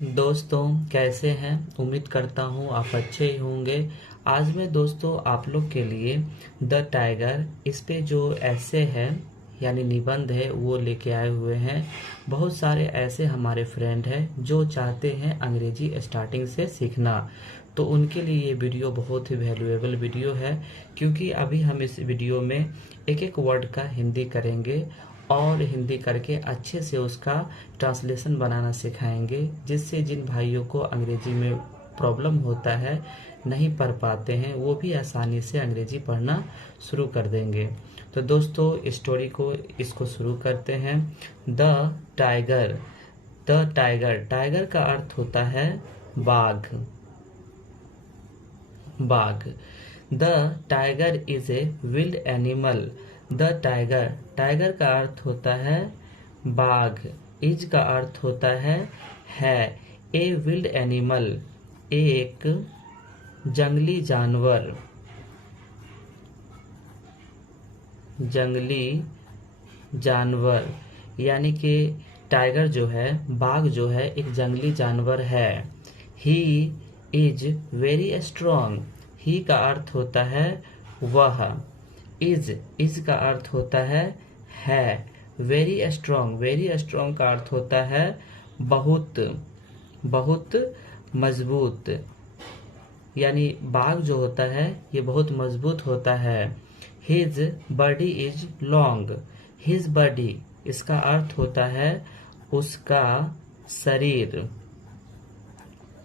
दोस्तों कैसे हैं। उम्मीद करता हूँ आप अच्छे ही होंगे। आज मैं दोस्तों आप लोग के लिए द टाइगर इस पे जो ऐसे है यानी निबंध है वो लेके आए हुए हैं। बहुत सारे ऐसे हमारे फ्रेंड हैं जो चाहते हैं अंग्रेजी स्टार्टिंग से सीखना, तो उनके लिए ये वीडियो बहुत ही वैल्यूएबल वीडियो है, क्योंकि अभी हम इस वीडियो में एक एक वर्ड का हिंदी करेंगे और हिंदी करके अच्छे से उसका ट्रांसलेशन बनाना सिखाएंगे, जिससे जिन भाइयों को अंग्रेजी में प्रॉब्लम होता है, नहीं पढ़ पाते हैं, वो भी आसानी से अंग्रेजी पढ़ना शुरू कर देंगे। तो दोस्तों स्टोरी को इसको शुरू करते हैं। The tiger. The tiger, tiger का अर्थ होता है बाघ। बाघ। The tiger is a wild animal. The tiger, tiger का अर्थ होता है बाघ। इज का अर्थ होता है। ए विल्ड एनिमल, एक जंगली जानवर। जंगली जानवर यानी कि टाइगर जो है, बाघ जो है, एक जंगली जानवर है। He is very strong. He का अर्थ होता है वह। इज का अर्थ होता है। वेरी स्ट्रॉन्ग, वेरी स्ट्रॉन्ग का अर्थ होता है बहुत, बहुत मजबूत। यानी बाघ जो होता है ये बहुत मजबूत होता है। His body is long. His body, इसका अर्थ होता है उसका शरीर।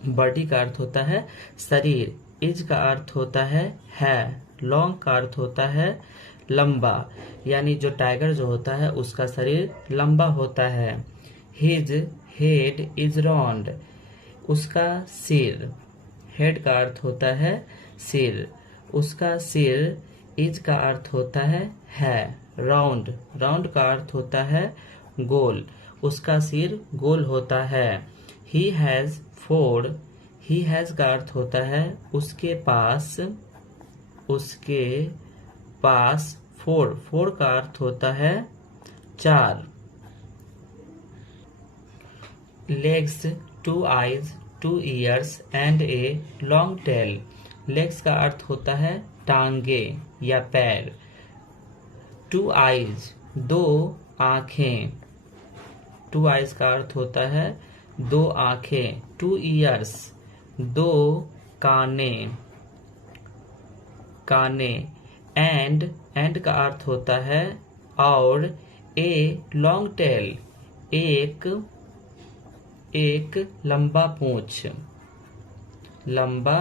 बॉडी का अर्थ होता है शरीर। इज का अर्थ होता है। लॉन्ग का अर्थ होता है लंबा, यानी जो टाइगर जो होता है उसका शरीर लंबा होता है। His head is round. उसका सिर, हेड का अर्थ होता है सिर। उसका सिर। इज का अर्थ होता है। राउंड, राउंड का अर्थ होता है गोल। उसका सिर गोल होता है। He has four. He has का अर्थ होता है उसके पास। उसके पास फोर, फोर का अर्थ होता है चार। Legs, two eyes, two years and a long tail. Legs का अर्थ होता है टांगे या पैर। टू आईज, दो आंखें। टू आईज का अर्थ होता है दो आंखें। टू ईयर्स, दो काने। काने। एंड का अर्थ होता है और। ए लॉन्ग टेल, एक लंबा पूंछ। लंबा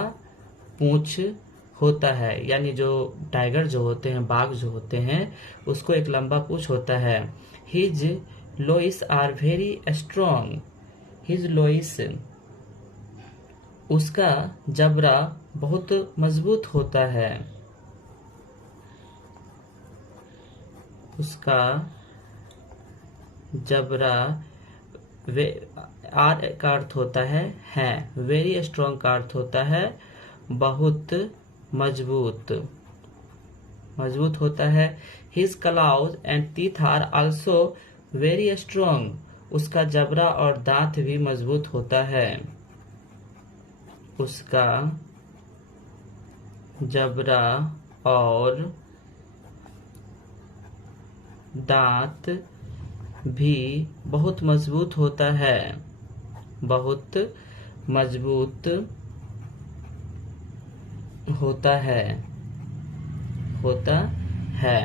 पूंछ होता है, यानी जो टाइगर जो होते हैं, बाघ जो होते हैं, उसको एक लंबा पूंछ होता है। His jaws are very strong. His jaws, उसका जबड़ा बहुत मजबूत होता है। उसका जबड़ा। आर का अर्थ होता है। वेरी स्ट्रॉन्ग का अर्थ होता है बहुत मजबूत, मजबूत होता है। His claws and teeth are also very strong. उसका जबड़ा और दांत भी मजबूत होता है। उसका जबड़ा और दांत भी बहुत मजबूत होता है। बहुत मजबूत होता है। होता है।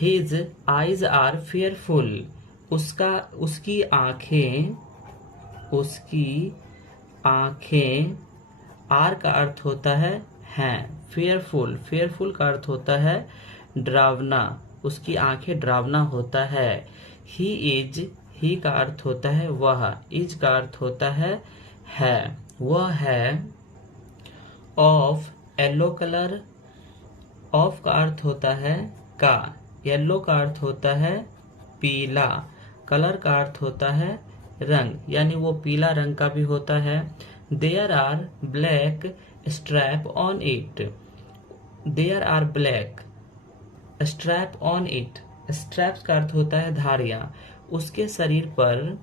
His eyes are fearful। उसकी आंखें, उसकी आंखें। आर का अर्थ होता है फेयरफुल। फेयरफुल का अर्थ होता है डरावना। उसकी आंखें डरावना होता है। ही इज, ही का अर्थ होता है वह। इज का अर्थ होता है वह है। Of yellow colour. ऑफ का अर्थ होता है का। येलो का अर्थ होता है पीला। कलर का अर्थ होता है रंग, यानी वो पीला रंग का भी होता है। There are black strap on it. There are black strap on it. Straps का अर्थ होता है धारियां। उसके शरीर पर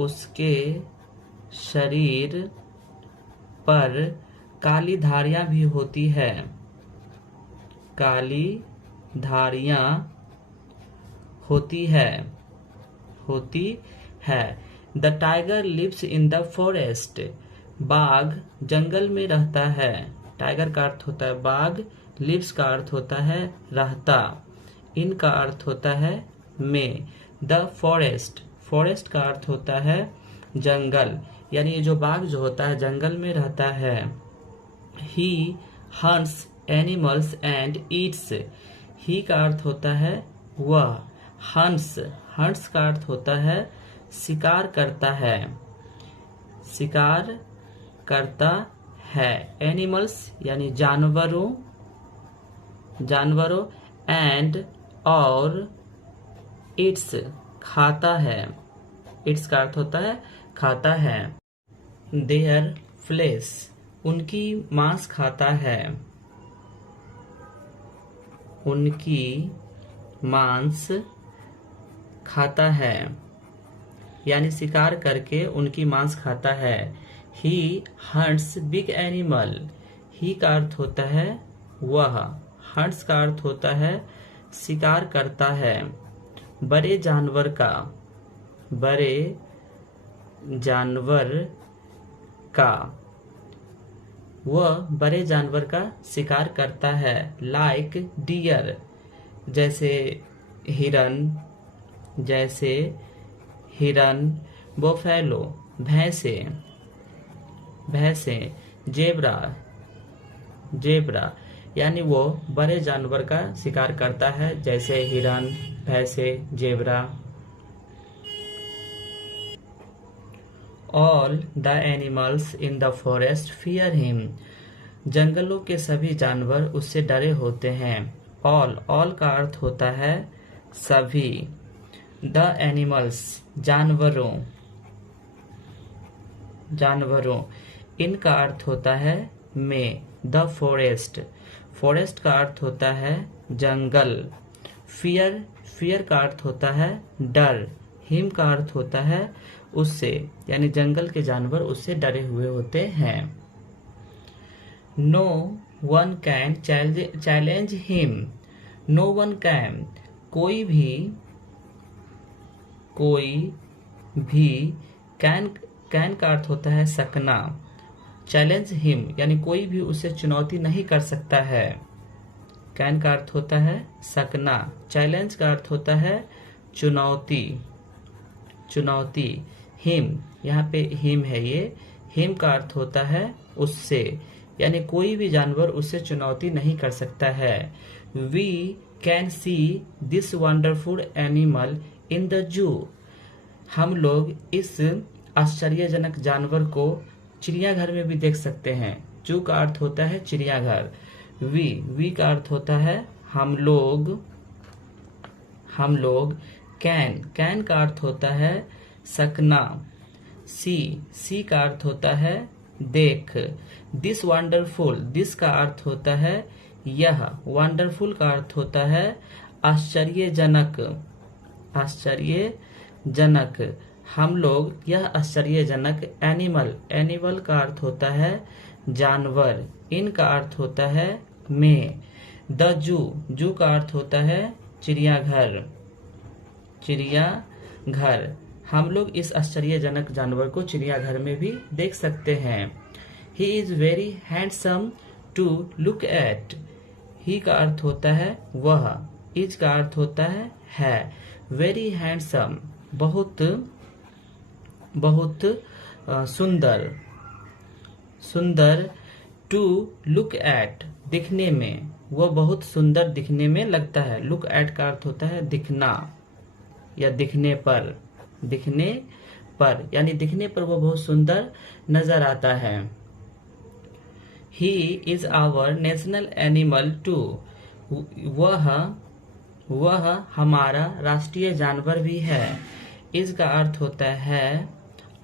उसके शरीर पर काली धारियां भी होती है। काली धारियां होती है। The tiger lives in the forest. बाघ जंगल में रहता है। टाइगर का अर्थ होता है बाघ, लिव्स का अर्थ होता है रहता, इन का अर्थ होता है में, द फॉरेस्ट, फॉरेस्ट का अर्थ होता है जंगल, यानी ये जो बाघ जो होता है जंगल में रहता है। ही हंट्स एनिमल्स एंड ईट्स। ही का अर्थ होता है वह, हंट्स, हंट्स का अर्थ होता है शिकार करता है, शिकार करता है। एनिमल्स यानी जानवरों, जानवरों, एंड और इट्स खाता है, इट्स का अर्थ होता है खाता है। देयर फ्लेश उनकी मांस खाता है, उनकी मांस खाता है, यानी शिकार करके उनकी मांस खाता है। ही हंट्स बिग एनिमल। ही का अर्थ होता है वह, हंट्स का अर्थ होता है शिकार करता है। बड़े जानवर का, बड़े जानवर का, वह बड़े जानवर का शिकार करता है। लाइक डियर, जैसे हिरन, जैसे हिरन। बोफेलो भैंसे, भैंसे। जेब्रा, जेब्रा, यानी वो बड़े जानवर का शिकार करता है जैसे हिरन, भैंसे, zebra. All the animals in the forest fear him. जंगलों के सभी जानवर उससे डरे होते हैं। ऑल, ऑल का अर्थ होता है सभी। द एनिमल्स जानवरों, जानवरों। इनका अर्थ होता है में। द फॉरेस्ट, फॉरेस्ट का अर्थ होता है जंगल। फियर, फियर का अर्थ होता है डर। हिम का अर्थ होता है उससे, यानी जंगल के जानवर उससे डरे हुए होते हैं। No one can challenge him. No one can, कोई भी कैन का अर्थ होता है सकना। चैलेंज हिम, यानी कोई भी उसे चुनौती नहीं कर सकता है। कैन का अर्थ होता है सकना, चैलेंज का अर्थ होता है चुनौती, चुनौती। हिम, यहाँ पे हिम है ये, हिम का अर्थ होता है उससे, यानी कोई भी जानवर उससे चुनौती नहीं कर सकता है। We can see this wonderful animal in the zoo. हम लोग इस आश्चर्यजनक जानवर को चिड़ियाघर में भी देख सकते हैं। जू का अर्थ होता है चिड़ियाघर। वी का अर्थ होता है हम लोग, हम लोग। कैन का अर्थ होता है सकना। सी का अर्थ होता है देख। दिस वंडरफुल, दिस का अर्थ होता है यह। वंडरफुल का अर्थ होता है आश्चर्यजनक, आश्चर्यजनक। हम लोग यह आश्चर्यजनक एनिमल, एनिमल का अर्थ होता है जानवर। इन का अर्थ होता है में। द जू, जू का अर्थ होता है चिड़ियाघर, चिड़ियाघर। हम लोग इस आश्चर्यजनक जानवर को चिड़ियाघर में भी देख सकते हैं। He is very handsome to look at. He का अर्थ होता है वह, इज का अर्थ होता है। वेरी हैंडसम, बहुत बहुत सुंदर, सुंदर। टू लुक एट, दिखने में, वह बहुत सुंदर दिखने में लगता है। लुक एट का अर्थ होता है दिखना या दिखने पर, दिखने पर, यानी दिखने पर वह बहुत सुंदर नजर आता है। He is our national animal too. वह हमारा राष्ट्रीय जानवर भी है। इस का अर्थ होता है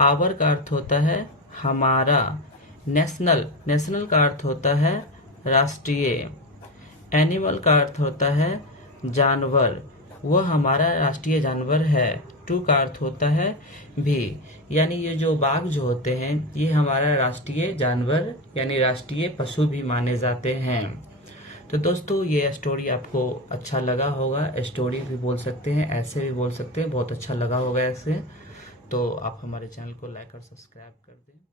आवर का अर्थ होता है हमारा। नेशनल, नेशनल का अर्थ होता है राष्ट्रीय। एनिमल का अर्थ होता है जानवर। वह हमारा राष्ट्रीय जानवर है। टू का अर्थ होता है भी, यानी ये जो बाघ जो होते हैं ये हमारा राष्ट्रीय जानवर यानी राष्ट्रीय पशु भी माने जाते हैं। तो दोस्तों ये स्टोरी आपको अच्छा लगा होगा। स्टोरी भी बोल सकते हैं, ऐसे भी बोल सकते हैं, बहुत अच्छा लगा होगा ऐसे। तो आप हमारे चैनल को लाइक और सब्सक्राइब कर दें।